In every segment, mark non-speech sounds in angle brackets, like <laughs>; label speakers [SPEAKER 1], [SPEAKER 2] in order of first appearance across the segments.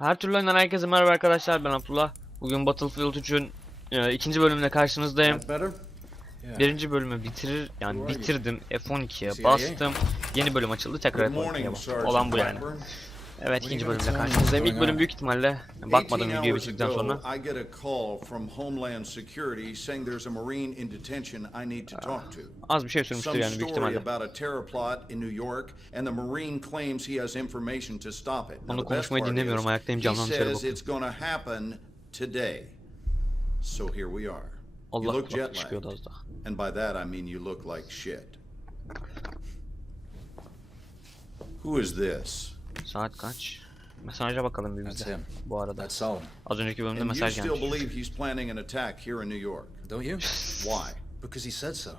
[SPEAKER 1] Her türlü oyundan herkese merhaba arkadaşlar ben Abdullah. Bugün Battlefield 3'ün e, ikinci bölümüne karşınızdayım. Birinci bölümü bitirir yani bitirdim F12'ye
[SPEAKER 2] CIA?
[SPEAKER 1] bastım. Yeni bölüm açıldı tekrar
[SPEAKER 2] Good
[SPEAKER 1] F12'ye
[SPEAKER 2] morning,
[SPEAKER 1] bastım. Olan bu yani. Evet ikinci
[SPEAKER 2] you
[SPEAKER 1] bölümle
[SPEAKER 2] gonna
[SPEAKER 1] karşınızdayım. İlk bölüm büyük ihtimalle bakmadım
[SPEAKER 2] 18
[SPEAKER 1] videoyu
[SPEAKER 2] hours
[SPEAKER 1] bitirdikten sonra.
[SPEAKER 2] ago, I get a call from Homeland Security saying there's a Marine in detention I need to talk to.
[SPEAKER 1] Az bir şey sürmüştür
[SPEAKER 2] Some
[SPEAKER 1] yani büyük
[SPEAKER 2] story
[SPEAKER 1] ihtimalle.
[SPEAKER 2] about a terror plot in New York, and the Marine claims he has information to stop it.
[SPEAKER 1] Onu konuşmayı
[SPEAKER 2] part
[SPEAKER 1] dinlemiyorum, ayaktayım, dışarı
[SPEAKER 2] says
[SPEAKER 1] bakıyorum.
[SPEAKER 2] it's going to happen today. So here we are. You
[SPEAKER 1] Allah
[SPEAKER 2] look
[SPEAKER 1] kulak
[SPEAKER 2] jet lagged, and by that I mean you look like shit. Who is this?
[SPEAKER 1] Saat kaç? Mesaja bakalım bir
[SPEAKER 3] That's him.
[SPEAKER 1] Bu arada.
[SPEAKER 3] That's.
[SPEAKER 1] Az önceki bölümde
[SPEAKER 2] And you still believe he's planning an attack here in New York?
[SPEAKER 3] Don't you? <laughs>
[SPEAKER 2] Why?
[SPEAKER 3] Because he said so.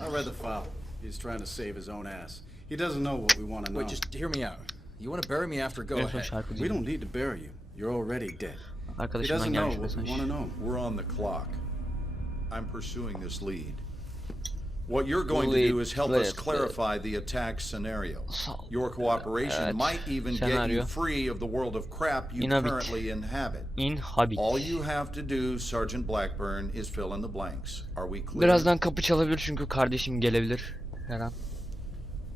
[SPEAKER 4] I read the file. He's trying to save his own ass. He doesn't know what we want to know.
[SPEAKER 3] Wait, just hear me out. You want to bury me after? Go ahead.
[SPEAKER 4] We don't need to bury you. You're already dead. He doesn't know what we want to know.
[SPEAKER 2] We're on the clock. I'm pursuing this lead. What you're going to do is help us clarify the attack scenario. Your cooperation
[SPEAKER 1] Evet,
[SPEAKER 2] might even get
[SPEAKER 1] senaryo.
[SPEAKER 2] you free of the world of crap you
[SPEAKER 1] Inhabit.
[SPEAKER 2] currently inhabit.
[SPEAKER 1] Inhabit.
[SPEAKER 2] All you have to do, Sergeant Blackburn, is fill in the blanks. Are we clear?
[SPEAKER 1] Birazdan kapı çalabilir çünkü kardeşim gelebilir. Her an.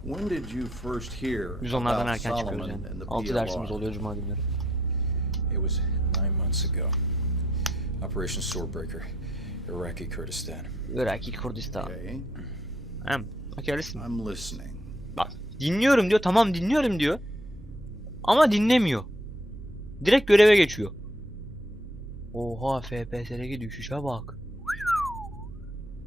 [SPEAKER 2] When did you first hear
[SPEAKER 1] Biz onlardan erken çıkıyoruz yani.
[SPEAKER 2] and the
[SPEAKER 1] 6 dersimiz oluyor cuma günleri.
[SPEAKER 3] It was nine months ago. Operation Swordbreaker, Iraqi Kurdistan.
[SPEAKER 1] Iraki Kurdistan.
[SPEAKER 2] Okay,
[SPEAKER 1] Hem.
[SPEAKER 2] I'm listening.
[SPEAKER 1] Bak dinliyorum diyor. Tamam dinliyorum diyor. Ama dinlemiyor. Direkt göreve geçiyor. Oha FPS'deki düşüşe bak.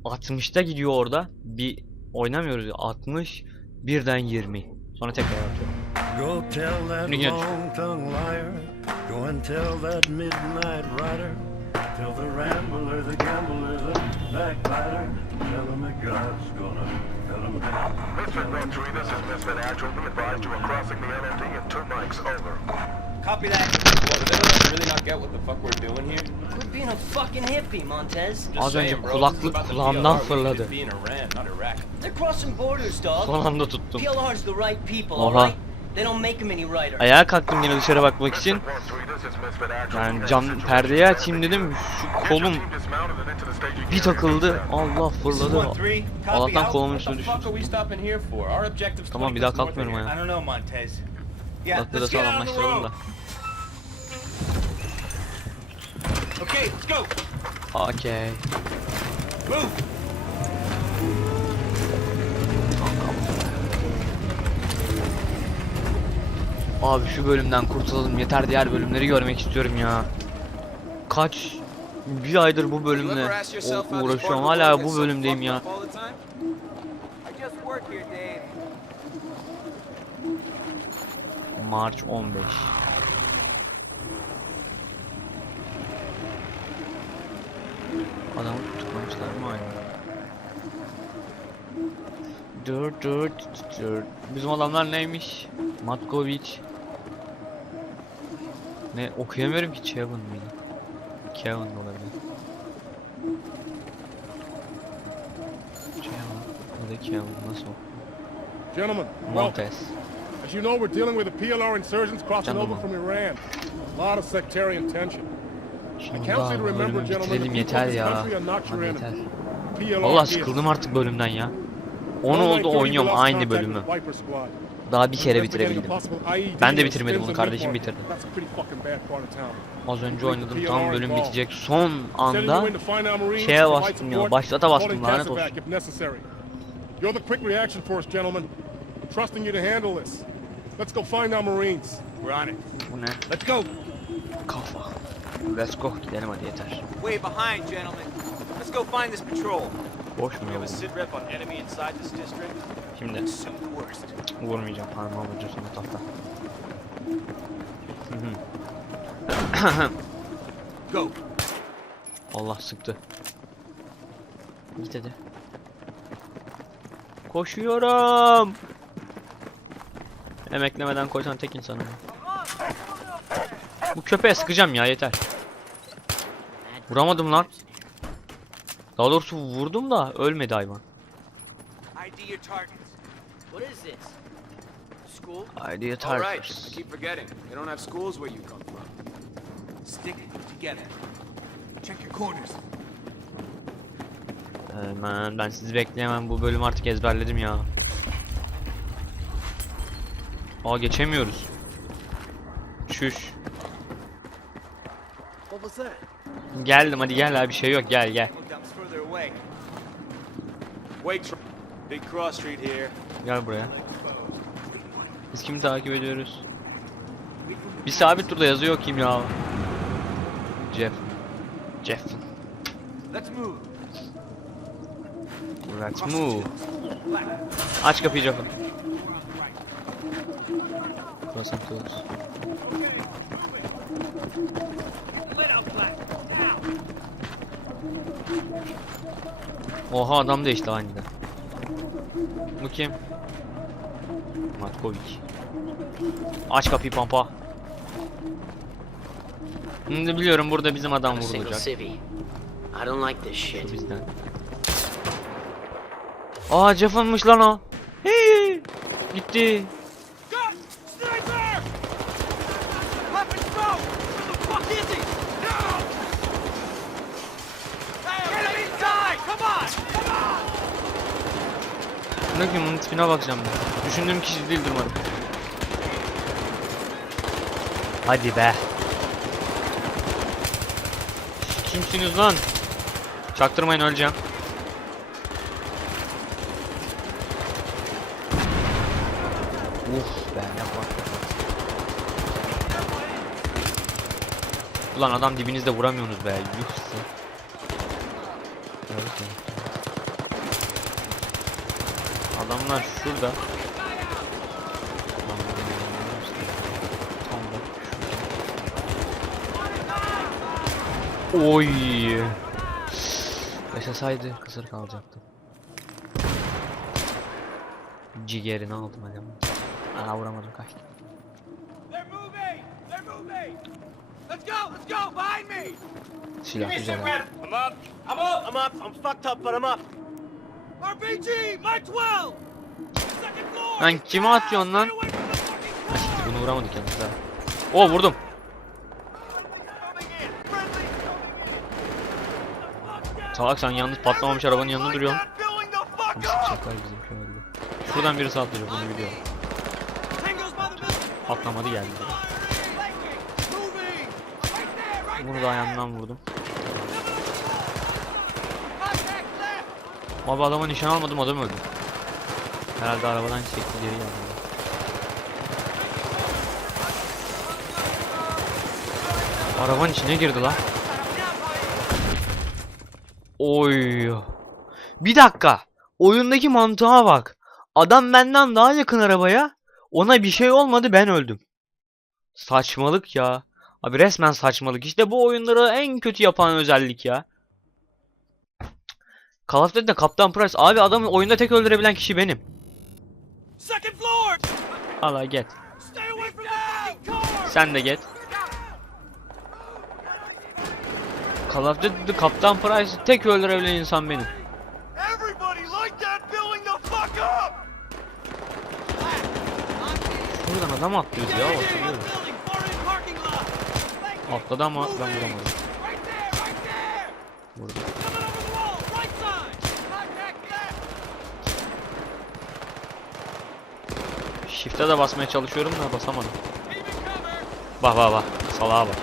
[SPEAKER 1] 60'ta gidiyor orada. Bir oynamıyoruz. 60 birden 20. Sonra tekrar atıyor.
[SPEAKER 5] Go tell that
[SPEAKER 1] Begin.
[SPEAKER 5] long-tongued liar. Go and tell that midnight rider. Tell the rambler, the gambler, the
[SPEAKER 6] Misfit Rotary, this is Misfit Actual. Be advised you are crossing the LMD in two mics. Over.
[SPEAKER 7] Copy that.
[SPEAKER 8] Well, does anyone really not get what the fuck we're doing here?
[SPEAKER 7] Quit being a fucking hippie, Montez.
[SPEAKER 1] Az önce kulaklık kulağımdan fırladı.
[SPEAKER 7] They're crossing borders, dog.
[SPEAKER 1] Son anda tuttum.
[SPEAKER 7] PLR's the right people, alright? They don't make them any righter.
[SPEAKER 1] Ayağa kalktım yine dışarı bakmak için. Yani cam perdeyi açayım dedim. Şu kolum bir takıldı. Allah fırladı. Allah'tan kolumun üstüne
[SPEAKER 8] objective's
[SPEAKER 1] Tamam
[SPEAKER 8] 20
[SPEAKER 1] bir daha kalkmıyorum ayağa. Kulaklığı da sağlamlaştıralım da.
[SPEAKER 7] Okay, let's go.
[SPEAKER 1] Okey.
[SPEAKER 7] Move.
[SPEAKER 1] Abi şu bölümden kurtulalım yeter diğer bölümleri görmek istiyorum ya. Kaç bir aydır bu bölümle uğraşıyorum hala bu bölümdeyim ya. March 15. Adamı tutuklamışlar mı aynı? Dur dur dur. Bizim adamlar neymiş? Matkovic. Ne okuyamıyorum ki Kevin miydi? Kevin olabilir. Kevin. Ya da Kevin nasıl okuyor?
[SPEAKER 9] Gentlemen.
[SPEAKER 1] Montes.
[SPEAKER 9] As you know, we're dealing with the PLR insurgents crossing over from Iran. A lot of sectarian tension. I count you to remember, gentlemen, the people of this country are not your enemy.
[SPEAKER 1] Valla sıkıldım artık bölümden ya. 10
[SPEAKER 9] Only
[SPEAKER 1] oldu
[SPEAKER 9] 30
[SPEAKER 1] oynuyorum aynı bölümü. Daha bir kere bitirebildim. Ben de bitirmedim,
[SPEAKER 9] and
[SPEAKER 1] kardeşim bitirdi. Az önce oynadım tam bölüm bitecek. Son anda şeye bastım ya, başlata bastım, lanet olsun.
[SPEAKER 9] You're the quick reaction force, gentlemen. Trusting you to handle this. Let's go find our Marines.
[SPEAKER 4] We're on it.
[SPEAKER 1] bu ne?
[SPEAKER 4] Let's go.
[SPEAKER 1] Kafa. Let's go gidelim hadi yeter.
[SPEAKER 10] Way behind, gentlemen. Let's go find this patrol.
[SPEAKER 1] Boş mu
[SPEAKER 10] We have a sit rep on enemy inside this district.
[SPEAKER 1] Şimdi vurmayacağım parmağım vuracağım sana tahta.
[SPEAKER 10] Go.
[SPEAKER 1] Allah sıktı. Git hadi. Koşuyorum. Emeklemeden koşan tek insanım. Bu köpeğe sıkacağım ya yeter. Vuramadım lan. Daha doğrusu vurdum da ölmedi hayvan.
[SPEAKER 7] What is this? school?
[SPEAKER 1] Idiot
[SPEAKER 7] All right. I keep forgetting. They don't have schools where you come from.
[SPEAKER 11] Stick together. Check your corners.
[SPEAKER 1] Hemen ben sizi bekleyemem bu bölüm artık ezberledim ya. Aa geçemiyoruz.
[SPEAKER 7] That?
[SPEAKER 1] Geldim hadi gel abi bir şey yok gel gel.
[SPEAKER 7] Big Cross Street here.
[SPEAKER 1] Gel buraya. Biz kimi takip ediyoruz? Bir sabit durda yazıyor kim ya? Jeff. Jeff.
[SPEAKER 7] Let's move.
[SPEAKER 1] Let's move. Aç kapıyı Jeff'ın. Crossing tools. Oha adam değişti aniden. Bu kim? Matkovic. Aç kapıyı pampa. Şimdi biliyorum burada bizim adam vurulacak.
[SPEAKER 12] I don't like this shit.
[SPEAKER 1] Bizden. Aa Jeff'ınmış lan o. Hey! Gitti.
[SPEAKER 7] God! Sniper! Weapons throw! Where the fuck is he? No! Hey, enemy inside! Come on! Come
[SPEAKER 1] Ne ki bunun tipine bakacağım ben. Düşündüğüm kişi değildir umarım. Hadi be. Kimsiniz lan? Çaktırmayın öleceğim. Uf be yapma. Ulan adam dibinizde vuramıyorsunuz be. Yuh size. Neyse. Adamlar şurada. Oy. Yaşasaydı kısır kalacaktım. Ciğerini aldım adam. Aa vuramadım kaçtı. Silah güzel abi.
[SPEAKER 7] I'm up! I'm up! I'm up! I'm fucked up, but I'm up! RPG! Mark 12!
[SPEAKER 1] Lan kime atıyorsun lan?
[SPEAKER 7] Car!
[SPEAKER 1] Bunu vuramadık yalnız ha. Oo vurdum. Salak sen yalnız patlamamış arabanın yanında duruyorsun. Sıkacaklar bizim şöyle. Şuradan birisi atlayacak onu biliyorum.
[SPEAKER 7] Tango's by the building!
[SPEAKER 1] Atlamadı geldi. Bunu da ayağından vurdum. Abi adama nişan almadım adam öldü. Herhalde arabadan çekti geri geldi. Arabanın içine girdi la. Oy. Bir dakika. Oyundaki mantığa bak. Adam benden daha yakın arabaya. Ona bir şey olmadı ben öldüm. Saçmalık ya. Abi resmen saçmalık. İşte bu oyunları en kötü yapan özellik ya. Call of Duty'de Kaptan Price. Abi adamı oyunda tek öldürebilen kişi benim.
[SPEAKER 7] Second floor!
[SPEAKER 1] Hala get. Sen de get. Call of Duty'de Kaptan Price'ı tek öldürebilen insan benim. Buradan adam atlıyordu ya hatırlıyorum. Atladı ama ben vuramadım.
[SPEAKER 7] Right there, right there!
[SPEAKER 1] Vurdu.
[SPEAKER 7] Coming over the wall, right side! Contact left!
[SPEAKER 1] Shift'e de basmaya çalışıyorum da basamadım. Bak bak bak. Salağa bak.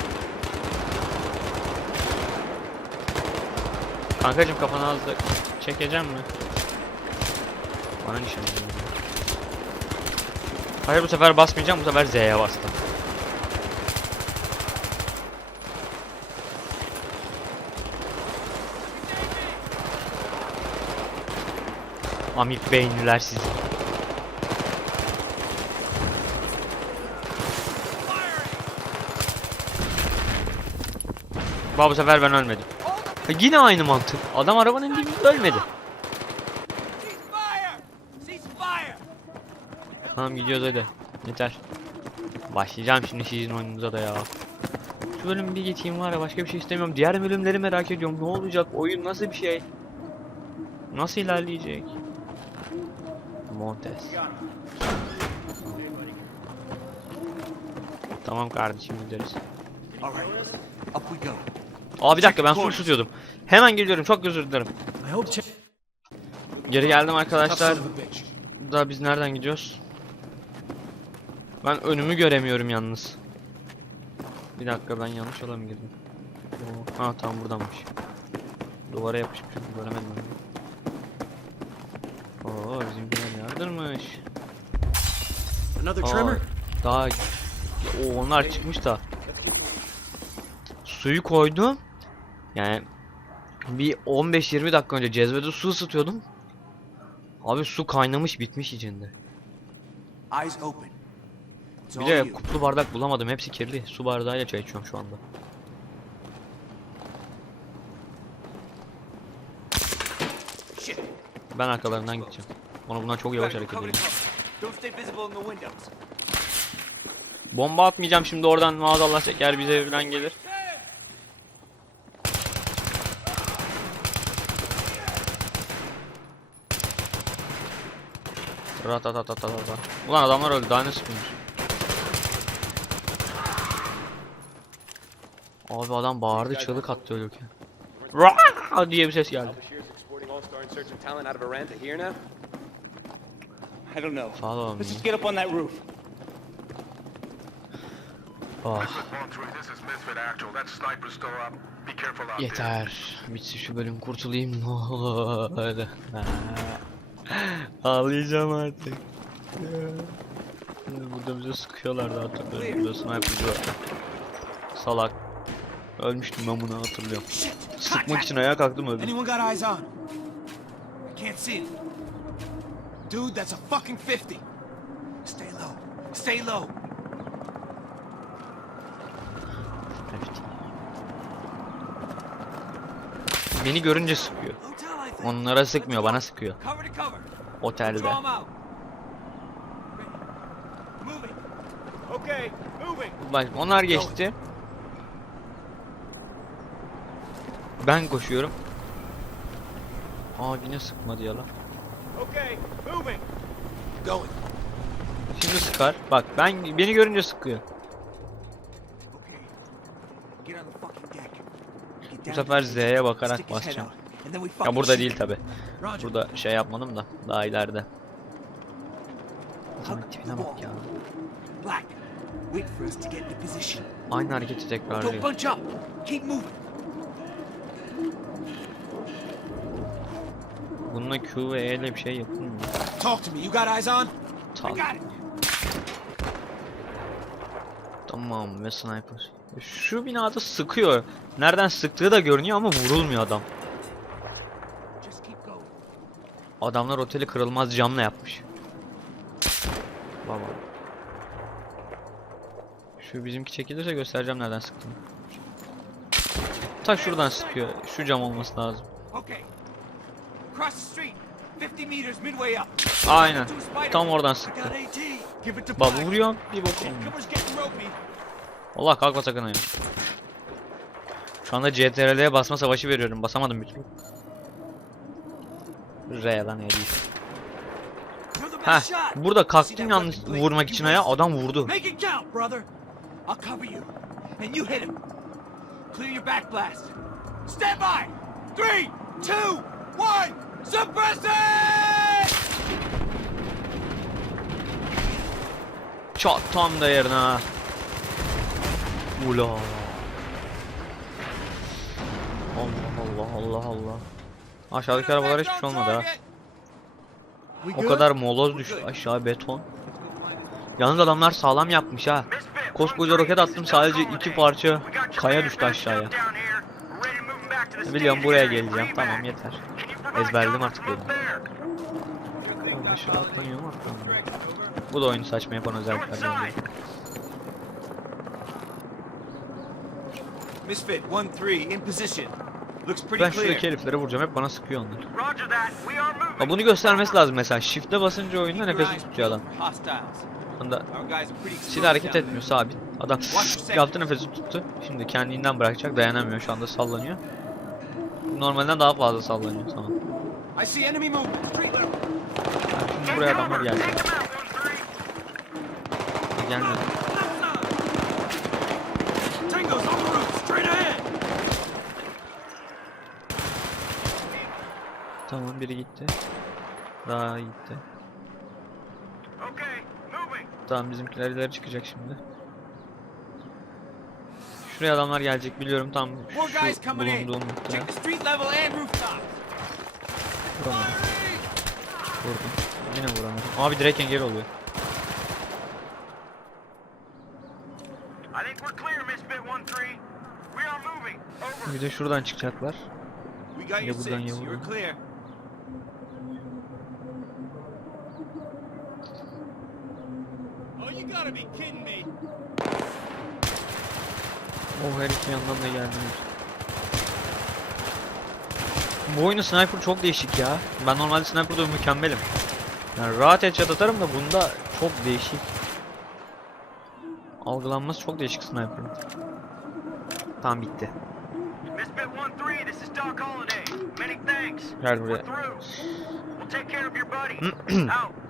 [SPEAKER 1] Kankacım kafanı az da çekeceğim mi? Bana nişan. Hayır bu sefer basmayacağım bu sefer Z'ye bastım. Amip beyinliler sizi. Bak bu sefer ben ölmedim. Ha, yine aynı mantık. Adam arabanın dibinde ölmedi. Tamam gidiyoruz hadi. Yeter. Başlayacağım şimdi sizin oyununuza da ya. Şu bölüm bir geçeyim var ya başka bir şey istemiyorum. Diğer bölümleri merak ediyorum. Ne olacak? Oyun nasıl bir şey? Nasıl ilerleyecek? Montes. Tamam kardeşim gideriz.
[SPEAKER 7] All right, up we go.
[SPEAKER 1] Aa bir dakika ben su tutuyordum. Hemen geliyorum çok özür dilerim. Geri geldim arkadaşlar.
[SPEAKER 7] Tough son of a bitch.
[SPEAKER 1] Daha biz nereden gidiyoruz? Ben önümü göremiyorum yalnız. Bir dakika ben yanlış yola mı girdim? Ha tamam buradanmış. Duvara yapışmışım göremedim. Oo bizimkiler yardırmış.
[SPEAKER 7] Another
[SPEAKER 1] Aa,
[SPEAKER 7] tremor?
[SPEAKER 1] daha o onlar çıkmış da. Suyu koydum. Yani bir 15-20 dakika önce cezvede su ısıtıyordum. Abi su kaynamış bitmiş içinde. Bir de kuplu bardak bulamadım. Hepsi kirli. Su bardağıyla çay içiyorum şu anda. Ben arkalarından gideceğim. Ona bundan çok yavaş hareket ediyor. Bomba atmayacağım şimdi oradan maazallah şeker bize falan gelir. Ratatatatata. Ulan adamlar öldü daha ne sıkılmış. Abi adam bağırdı çığlık attı ölürken. Raaah diye bir ses geldi.
[SPEAKER 10] I don't know.
[SPEAKER 1] Sağ olun.
[SPEAKER 10] Let's just get up on that roof.
[SPEAKER 1] Ah,
[SPEAKER 6] This is 1-3, this is Misfit Actual. That sniper's still up. Be careful out there.
[SPEAKER 1] yeter. Bitsin şu bölüm kurtulayım ne olur. <laughs> Ağlayacağım artık. Burada bize sıkıyorlardı hatırlıyorum. Burada sniper'cı var. Salak. Ölmüştüm ben bunu hatırlıyorum. Sıkmak için ayağa kalktım öldüm.
[SPEAKER 7] Anyone got eyes on? I can't see it. Dude, that's a fucking 50. Stay low. Stay low.
[SPEAKER 1] Beni görünce sıkıyor. Onlara sıkmıyor, bana sıkıyor.
[SPEAKER 7] Cover to cover.
[SPEAKER 1] Otelde. Bak onlar geçti. Ben koşuyorum. Aa yine sıkmadı ya lan.
[SPEAKER 10] Okay, moving.
[SPEAKER 7] Going.
[SPEAKER 1] Şimdi sıkar. Bak ben beni görünce sıkıyor. Bu sefer Z'ye bakarak basacağım. Ya burada değil tabi. Burada şey yapmadım da daha ileride. Adamın tipine bak ya. Aynı hareketi tekrarlıyor. Bununla Q ve E ile bir şey yapılmıyor.
[SPEAKER 7] Talk to me. You got eyes on? İt.
[SPEAKER 1] Tamam ve sniper. Şu binada sıkıyor. Nereden sıktığı da görünüyor ama vurulmuyor adam.
[SPEAKER 7] Just keep going.
[SPEAKER 1] Adamlar oteli kırılmaz camla yapmış. Baba. Şu bizimki çekilirse göstereceğim nereden sıktığını. Ta şuradan sıkıyor. Şu cam olması lazım.
[SPEAKER 7] Okay. Cross the street. 50 meters midway up.
[SPEAKER 1] Aynen. Tam oradan sıktı. Bak vuruyor. Bir bok. Allah kalkma sakın ayağa. Şu anda CTRL'ye basma savaşı veriyorum. Basamadım bir türlü. R lan E
[SPEAKER 7] best shot.
[SPEAKER 1] Burada
[SPEAKER 7] weapon blade?
[SPEAKER 1] vurmak için
[SPEAKER 7] missed.
[SPEAKER 1] Adam vurdu.
[SPEAKER 7] Stand by. Three, two, one. Suppress it!
[SPEAKER 1] Çat tam da yerine ha. Aşağıdaki arabalar hiçbir şey olmadı ha. O kadar moloz düştü aşağı beton. Yalnız adamlar sağlam yapmış ha. Koskoca roket attım sadece iki parça kaya düştü aşağıya. Biliyorum buraya geleceğim tamam yeter. Ezberledim artık dedim. Aşağı atlanıyor mu atlanmıyor. Bu da oyunu saçma yapan özelliklerden biri.
[SPEAKER 7] Misfit 1-3 in position.
[SPEAKER 1] Ben şuradaki heriflere vuracağım hep bana sıkıyor onlar. Ha bunu göstermesi lazım mesela. Shift'e basınca oyunda nefesi tutuyor adam.
[SPEAKER 7] Pretty
[SPEAKER 1] silah hareket etmiyor sabit. Adam yaptı nefesi tuttu. Şimdi kendinden bırakacak dayanamıyor şu anda sallanıyor. Normalden daha fazla sallanıyor tamam. Yani şimdi buraya adamlar
[SPEAKER 6] 1-3.
[SPEAKER 1] Gelmedi. Biri gitti. Daha gitti. Tamam bizimkiler ileri çıkacak şimdi. Şuraya adamlar gelecek biliyorum tam şu bulunduğum nokta.
[SPEAKER 7] Check the street level and rooftop.
[SPEAKER 1] Vuramadım. Vurdum. Yine vuramadım. Abi direkt engel oluyor.
[SPEAKER 6] I think we're clear, Misfit 1-3. We are moving. Over.
[SPEAKER 1] Bir de şuradan çıkacaklar. Ya buradan, ya buradan.
[SPEAKER 7] clear. Oh, you gotta be kidding me.
[SPEAKER 1] O herif bir yandan da geldi. Bu oyunun sniper çok değişik ya. Ben normalde sniper'da mükemmelim. Yani rahat headshot atarım da bunda çok değişik. Algılanması çok değişik sniper'ın. Tamam bitti.
[SPEAKER 6] Misfit 1-3, <clears throat> this is Doc Holliday. Many thanks.
[SPEAKER 1] Gel
[SPEAKER 6] We're
[SPEAKER 1] buraya.
[SPEAKER 6] through. We'll take care of your buddy. Out.
[SPEAKER 1] Of.
[SPEAKER 10] Moving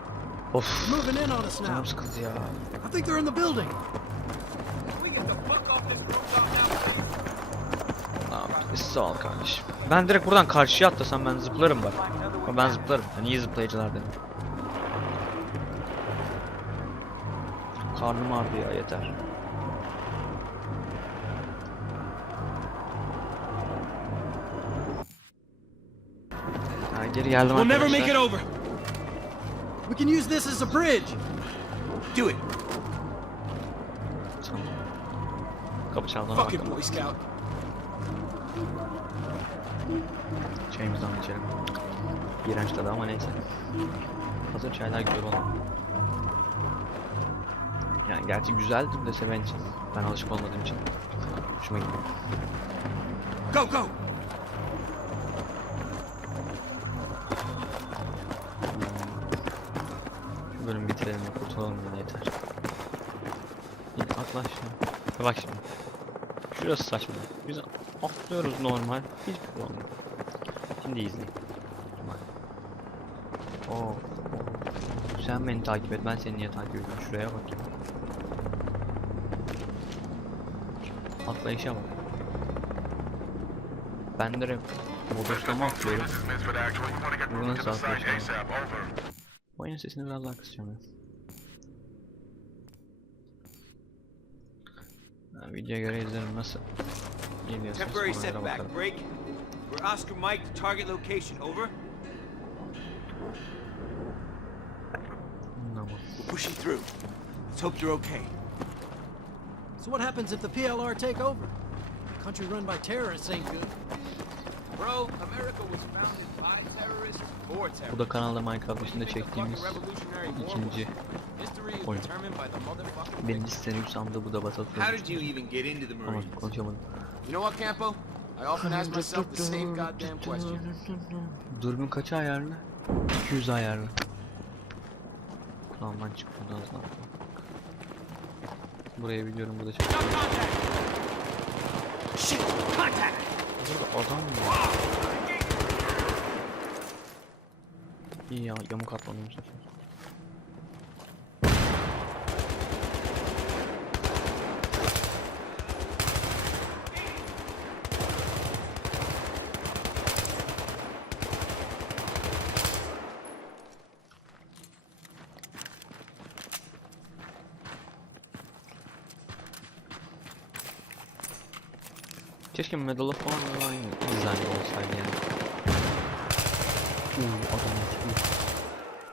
[SPEAKER 10] in on us now.
[SPEAKER 1] Canım sıkıldı ya.
[SPEAKER 10] I think they're in the building.
[SPEAKER 7] We get the fuck off this rooftop now.
[SPEAKER 1] Tamam. Sağ ol kardeşim. Ben direkt buradan karşıya atlasam ben zıplarım bak. Ama ben zıplarım. Ben iyi zıplayıcılar dedim. Karnım ağrıdı ya yeter. Ha, geri geldim
[SPEAKER 7] We'll never
[SPEAKER 1] arkadaşlar.
[SPEAKER 10] We can use this as a bridge.
[SPEAKER 7] Do it.
[SPEAKER 1] Kapı çaldı.
[SPEAKER 7] Boy Scout.
[SPEAKER 1] Çayımızdan içelim. İğrenç tadı ama neyse. Hazır çaylar güzel olan. Yani gerçi güzeldir de seven için. Ben alışık olmadığım için. Hoşuma gidiyor.
[SPEAKER 7] Go, go.
[SPEAKER 1] Bölüm bitirelim de kurtulalım yine yeter. İyi atla şimdi. Bak şimdi. Şurası saçma. Biz atlıyoruz normal. Hiçbir şey olmuyor. Şimdi izleyin. Oo. Sen beni takip et. Ben seni niye takip ediyorum? Şuraya bak. Atlayışa bak. Ben direkt bodoslama atlıyorum.
[SPEAKER 6] This is Misfit Actual. You want to get
[SPEAKER 1] Bu
[SPEAKER 6] moving to the
[SPEAKER 1] nasıl
[SPEAKER 6] site
[SPEAKER 1] sesini biraz daha kısacağım ya. Ben videoya göre izlerim nasıl geliyor ses
[SPEAKER 7] Temporary setback. Break. We're Oscar Mike to target location. Over.
[SPEAKER 1] Tamam.
[SPEAKER 7] We're pushing through. Let's hope they're okay.
[SPEAKER 10] So what happens if the PLR take over? A country run by terrorists ain't good.
[SPEAKER 7] Bro, America was
[SPEAKER 1] Bu da kanalda Minecraft dışında çektiğimiz ikinci oyun. Birinci Serius'amda bu da
[SPEAKER 7] the
[SPEAKER 1] Ama konuşamadım. Dürbün kaça ayarlı? 200 ayarlı. Kulağımdan çıkmadı az daha. Burayı biliyorum burada çok. Burada adam mı var? İyi ya yamuk atmadım bu sefer. Keşke Medal of Honor'la aynı dizayn olsaydı yani. Uuu adam uuu.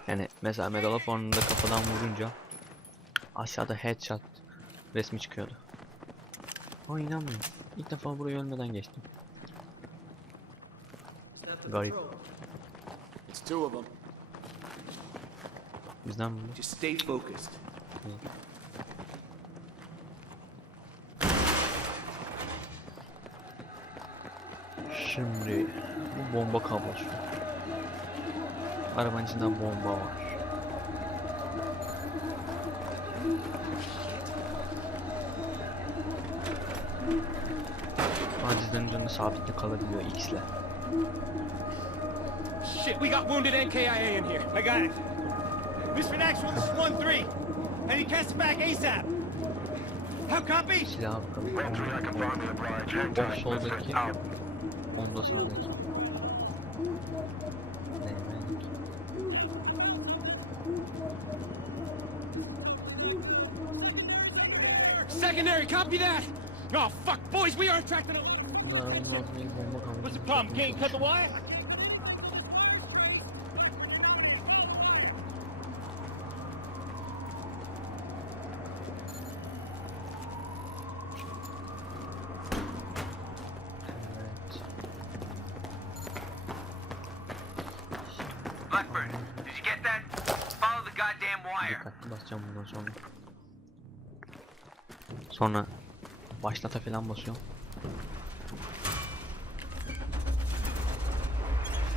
[SPEAKER 1] Yani mesela Medal of Honor'da kafadan vurunca aşağıda headshot resmi çıkıyordu. Aa inanmıyorum. İlk defa burayı ölmeden geçtim. Garip.
[SPEAKER 7] It's two of them.
[SPEAKER 1] Bizden mi?
[SPEAKER 7] Just stay focused.
[SPEAKER 1] Şimdi bu bomba kablosu. Arabanın içinden bomba var. Acizlerin üzerinde sabitli kalabiliyor X'le.
[SPEAKER 7] Shit, we got wounded NKIA in here. I got it. Misfit Actual, this is 1-3. I need cast back ASAP. How copy?
[SPEAKER 1] Silah bakalım. O soldaki. Onda sağdaki.
[SPEAKER 7] Copy that! Oh, fuck, boys, we are attracting a...
[SPEAKER 1] Bu da arabanın altında ilk bomba kalmış.
[SPEAKER 7] What's the problem? Can't cut the wire?
[SPEAKER 1] Evet.
[SPEAKER 6] Blackbird, did you get that? Follow the goddamn wire.
[SPEAKER 1] Sonra. Başlata falan basıyorum.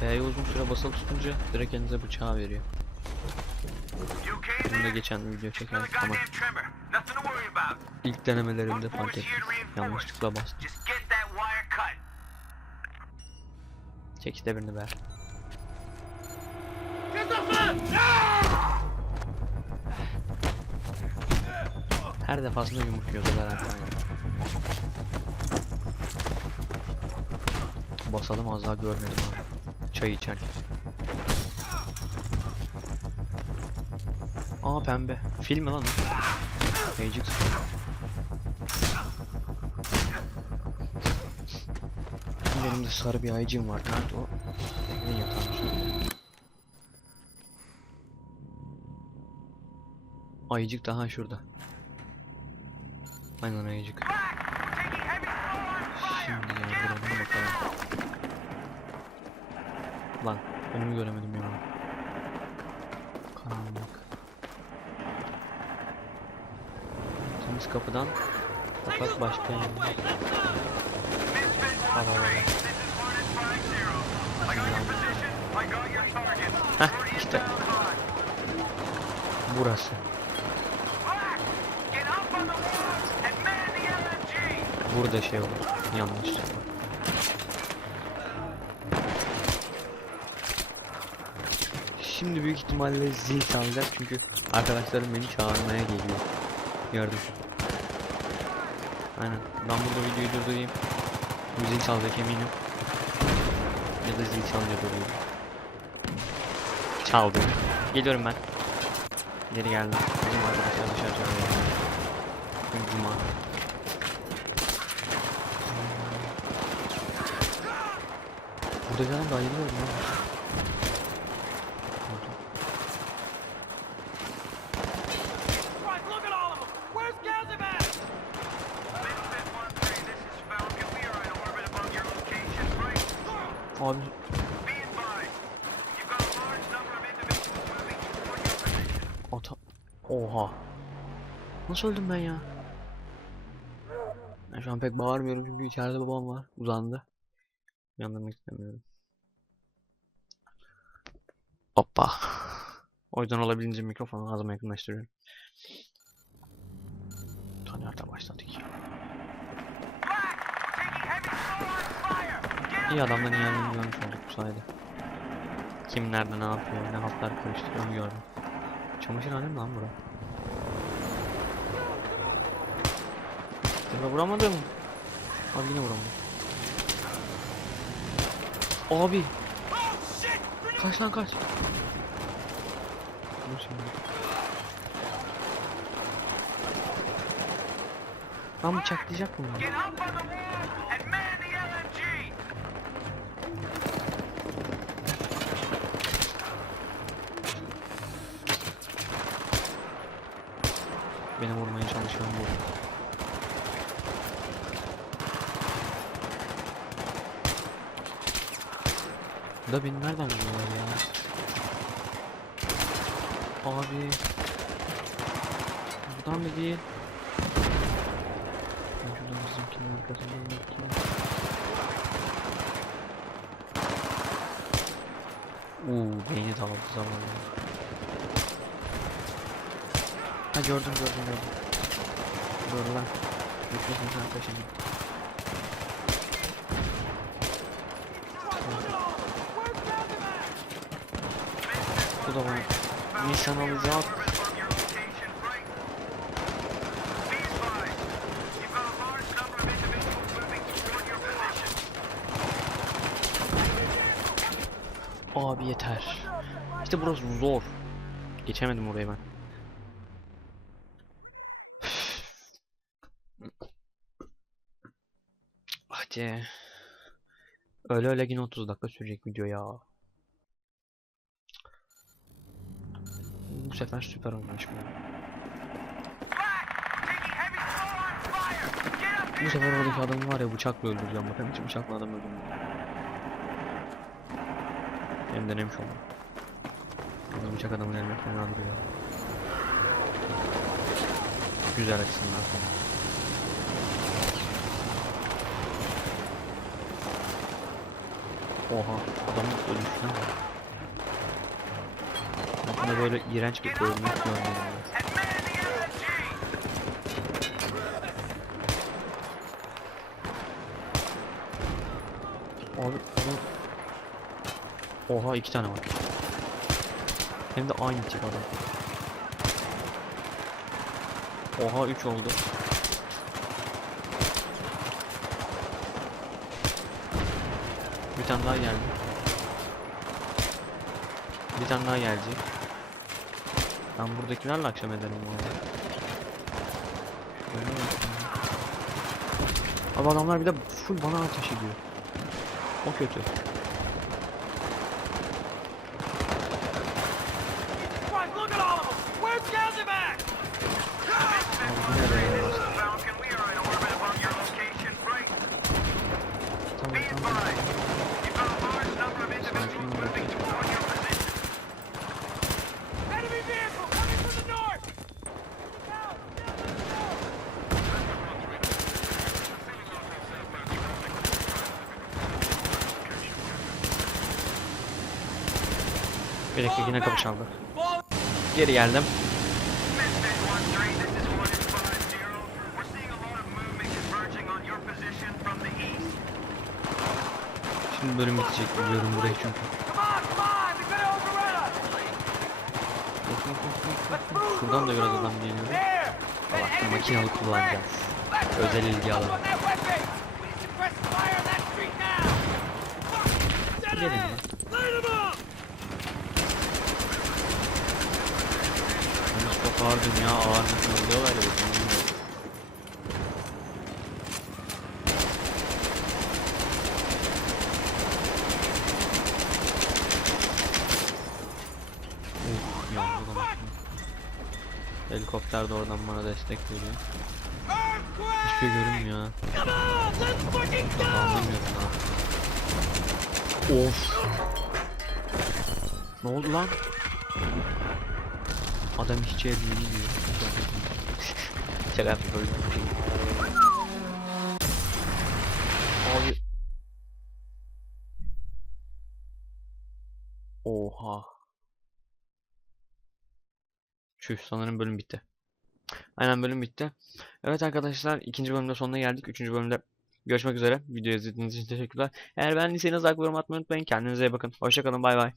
[SPEAKER 1] F'ye uzun süre basılı tutunca direkt elinize bıçağı veriyor. Bunu da geçen video çekerdik ama ilk denemelerimde fark ettim. Yanlışlıkla bastım. Çek işte birini ver. Her defasında yumruk yiyordular arkadan. Basalım az daha görmedim abi. Çay içerken. Aa pembe. Film mi lan o? Ajax. Benim de sarı bir ayıcım var. Nerede o? Ne yatağın Ayıcık daha şurada. Aynen ayıcık. Şimdi yardıralım bakalım. Lan önümü göremedim ya. Karanlık. Temiz kapıdan fakat başka yer. Al al al. Heh işte. Burası. Burada şey olur. Yanlış. Şimdi büyük ihtimalle zil çalacak çünkü arkadaşlarım beni çağırmaya geliyor. Gördüm. Aynen. Ben burada videoyu durdurayım. Bu zil çalacak eminim. Ya da zil çalınca duruyor. Çaldı. Geliyorum ben. Geri geldim. Bizim arkadaşlar dışarı çağırıyor. Cuma. Burada galiba ayılıyorum ya. Orada.
[SPEAKER 6] Right, look at all of them. Where's Gaziman? Misfit 1-3, this is Falcon. We are in orbit above your location, right?
[SPEAKER 1] Abi
[SPEAKER 6] Be advised, you've got a large number of individuals moving toward your position.
[SPEAKER 1] ata... Oha. Nasıl öldüm ben ya? Ben şu an pek bağırmıyorum çünkü içeride babam var. Uzandı. Uyandırmak istemiyorum. Hoppa. O yüzden olabildiğince mikrofonu ağzıma yakınlaştırıyorum. Taner'de başladık ya. İyi adamdan iyi yerlerini görmüş olduk bu sayede. Kim nerede ne yapıyor, ne hatlar karıştırıyor onu gördüm. Çamaşırhane mi lan bura? Ya vuramadım. Abi yine vuramadım. Abi. Kaç lan kaç. Dur şimdi. Lan bıçaklayacak mı? Beni vurmaya çalışan bu. Da beni nereden buluyorlar ya? Abi. Buradan da değil. Ben şuradan bizimkinin arkasından bakayım. Uuu beyni dağıldı zamanla. Ha gördüm gördüm gördüm. Doğru lan. Yüklesin sen taşını. Burada var. Nişan alacak. Abi yeter. İşte burası zor. Geçemedim oraya ben. Hadi. Öyle öyle yine 30 dakika sürecek video ya. Bu sefer süper oynamış bu. Bu sefer oradaki adamı var ya bıçakla öldüreceğim. Bakın hiç bıçakla adam öldürmüyor. Hem denemiş oldum. Burada bıçak adamın eline fena duruyor. Güzel sonra. Oha adamın ölüşüne bak. Bunda böyle iğrenç bir ölmek görmedim. ben. Abi adam Oha iki tane var. Hem de aynı tip adam. Oha 3 oldu. Bir tane daha geldi. Bir tane daha gelecek. Ben buradakilerle akşam ederim bu. Abi adamlar bir de full bana ateş ediyor. O kötü.
[SPEAKER 7] Christ, look at all of them! Where's Gazimax?
[SPEAKER 1] Abi bu ne be?
[SPEAKER 7] Falcon, we are in orbit above your location. Break.
[SPEAKER 1] Tamam
[SPEAKER 7] Be
[SPEAKER 1] tamam.
[SPEAKER 7] advised. You've got a large number of individuals moving toward your position. Enemy vehicle coming from the north!
[SPEAKER 1] Bir dakika yine kapı çaldı. Geri geldim.
[SPEAKER 7] Misfit 1-3, this is 1 is 5-0. We're seeing a lot of movement converging on your position from the east.
[SPEAKER 1] Şimdi bölüm bitecek biliyorum burayı çünkü. Şuradan da biraz adam geliyor. Bak makinalı kullanacağız. Özel ilgi alanı.
[SPEAKER 7] On that weapon! We need suppressive fire on that street now! Dead
[SPEAKER 1] Gelin
[SPEAKER 7] ahead!
[SPEAKER 1] lan.
[SPEAKER 7] Light 'em up!
[SPEAKER 1] Yalnız çok ağır dünya ağır makinalı diyorlar ya. bilmiyorum. Uf yandı. Helikopter de oradan bana destek veriyor. Hiçbir şey görünmüyor ha. Anlamıyorum ha. Of. Ne oldu lan? Adam hiç yer bilmiyor. Yaptım böyle. Abi. Oha. Çüş sanırım bölüm bitti. Aynen bölüm bitti. Evet arkadaşlar ikinci bölümde sonuna geldik. Üçüncü bölümde görüşmek üzere. Videoyu izlediğiniz için teşekkürler. Eğer beğendiyseniz like yorum atmayı unutmayın. Kendinize iyi bakın. Hoşçakalın bay bay.